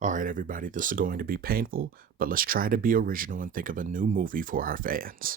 All right, everybody, this is going to be painful, but let's try to be original and think of a new movie for our fans.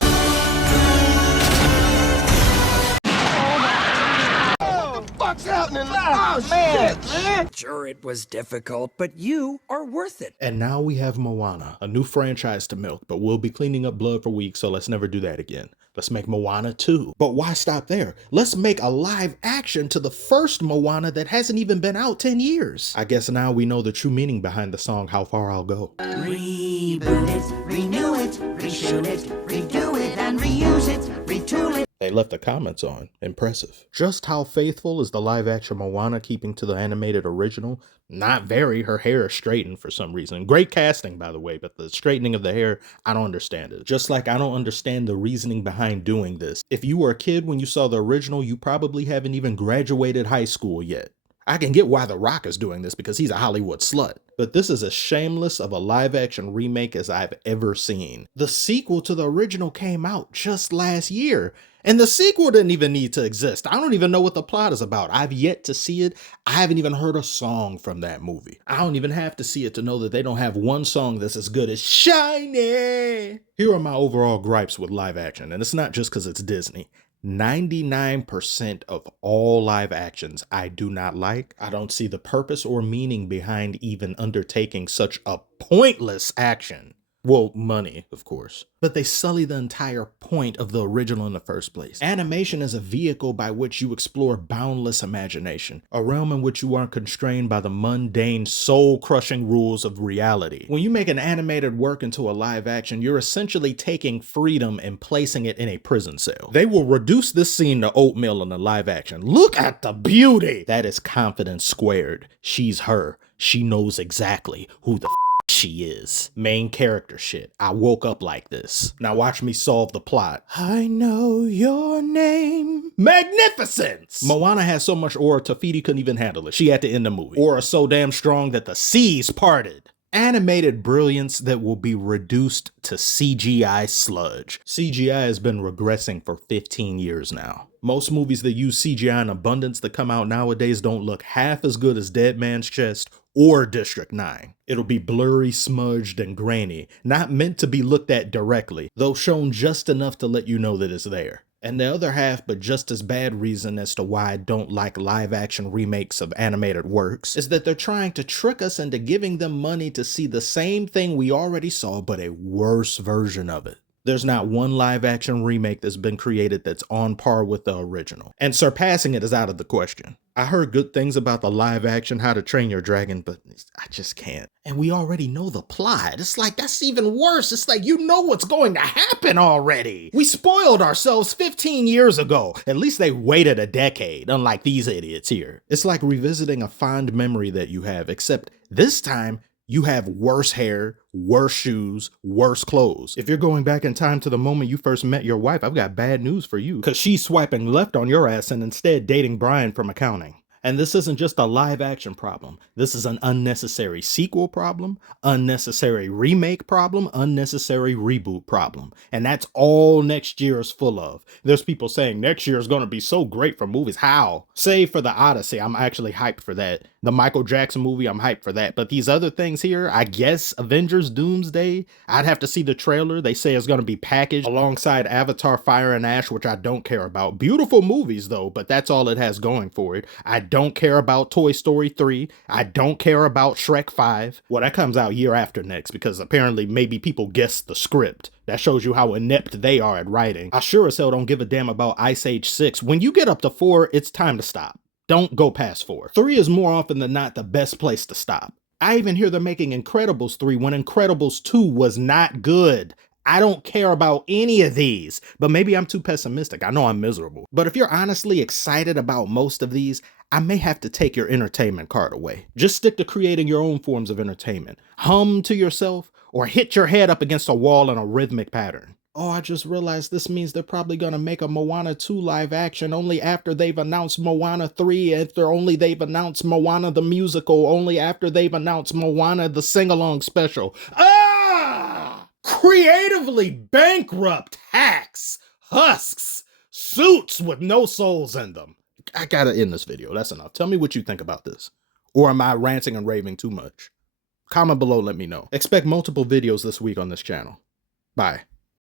What's happening? Oh, man, man! Sure, it was difficult, but you are worth it. And now we have Moana, a new franchise to milk, but we'll be cleaning up blood for weeks, so let's never do that again. Let's make Moana 2. But why stop there? Let's make a live action to the first Moana that hasn't even been out 10 years. I guess now we know the true meaning behind the song How Far I'll Go. Reboot it, renew it, reshoot it, redo it, and reuse it, retool it. They left the comments on. Impressive. Just how faithful is the live action Moana keeping to the animated original? Not very. Her hair is straightened for some reason. Great casting, by the way, but the straightening of the hair, I don't understand it. Just like I don't understand the reasoning behind doing this. If you were a kid when you saw the original, you probably haven't even graduated high school yet. I can get why The Rock is doing this because he's a Hollywood slut. But this is as shameless of a live action remake as I've ever seen. The sequel to the original came out just last year. And the sequel didn't even need to exist. I don't even know what the plot is about. I've yet to see it. I haven't even heard a song from that movie. I don't even have to see it to know that they don't have one song that's as good as Shiny. Here are my overall gripes with live action, and it's not just because it's Disney. 99% of all live actions I do not like. I don't see the purpose or meaning behind even undertaking such a pointless action. Well, money, of course. But they sully the entire point of the original in the first place. Animation is a vehicle by which you explore boundless imagination, a realm in which you aren't constrained by the mundane, soul-crushing rules of reality. When you make an animated work into a live action, you're essentially taking freedom and placing it in a prison cell. They will reduce this scene to oatmeal in the live action. Look at the beauty! That is confidence squared. She's her. She knows exactly who the she is. Main character shit. I woke up like this. Now watch me solve the plot. I know your name. Magnificence! Moana has so much aura, Tafiti couldn't even handle it. She had to end the movie. Aura so damn strong that the seas parted. Animated brilliance that will be reduced to CGI sludge. CGI has been regressing for 15 years now. Most movies that use CGI in abundance that come out nowadays don't look half as good as Dead Man's Chest or District 9. It'll be blurry, smudged, and grainy, not meant to be looked at directly, though shown just enough to let you know that it's there. And the other half, but just as bad reason as to why I don't like live action remakes of animated works, is that they're trying to trick us into giving them money to see the same thing we already saw, but a worse version of it. There's not one live action remake that's been created that's on par with the original, and surpassing it is out of the question. I heard good things about the live action How to Train Your Dragon, but I just can't. And we already know the plot. It's like, that's even worse. It's like, you know what's going to happen already. We spoiled ourselves 15 years ago. At least they waited a decade, unlike these idiots here. It's like revisiting a fond memory that you have, except this time, you have worse hair, worse shoes, worse clothes. If you're going back in time to the moment you first met your wife, I've got bad news for you, because she's swiping left on your ass and instead dating Brian from accounting. And this isn't just a live action problem. This is an unnecessary sequel problem, unnecessary remake problem, unnecessary reboot problem. And that's all next year is full of. There's people saying next year is going to be so great for movies. How? Save for the Odyssey. I'm actually hyped for that. The Michael Jackson movie, I'm hyped for that. But these other things here, I guess Avengers Doomsday, I'd have to see the trailer. They say it's going to be packaged alongside Avatar Fire and Ash, which I don't care about. Beautiful movies though, but that's all it has going for it. I don't care about Toy Story 3. I don't care about Shrek 5. Well, that comes out year after next because apparently maybe people guessed the script. That shows you how inept they are at writing. I sure as hell don't give a damn about Ice Age 6. When you get up to 4, it's time to stop. Don't go past 4. 3 is more often than not the best place to stop. I even hear they're making Incredibles 3 when Incredibles 2 was not good. I don't care about any of these, but maybe I'm too pessimistic. I know I'm miserable. But if you're honestly excited about most of these, I may have to take your entertainment card away. Just stick to creating your own forms of entertainment. Hum to yourself or hit your head up against a wall in a rhythmic pattern. Oh, I just realized this means they're probably gonna make a Moana 2 live action only after they've announced Moana 3, after they've announced Moana the musical, only after they've announced Moana the sing-along special. Ah! Creatively bankrupt hacks, husks, suits with no souls in them. I gotta end this video. That's enough. Tell me what you think about this. Or am I ranting and raving too much? Comment below, let me know. Expect multiple videos this week on this channel. Bye.